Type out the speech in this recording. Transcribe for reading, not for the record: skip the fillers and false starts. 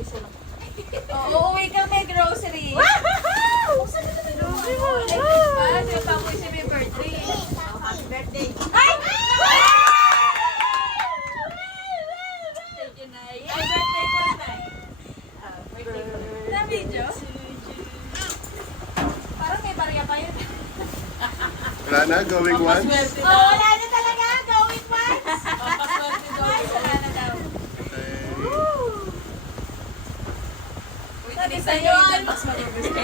Uuwi kami grocery. Woohoo! Sila pa ako siya may birthday. Happy birthday. Ay! Thank you, Nay. Ay, birthday ko rin, Nay. Birthday ko rin. Na video? Parang may barya pa yun. Wala na, going once. Wala na talaga. Going once. Ay, wala na daw. Uy, tinisan nyo yun. Mas mag-gusto.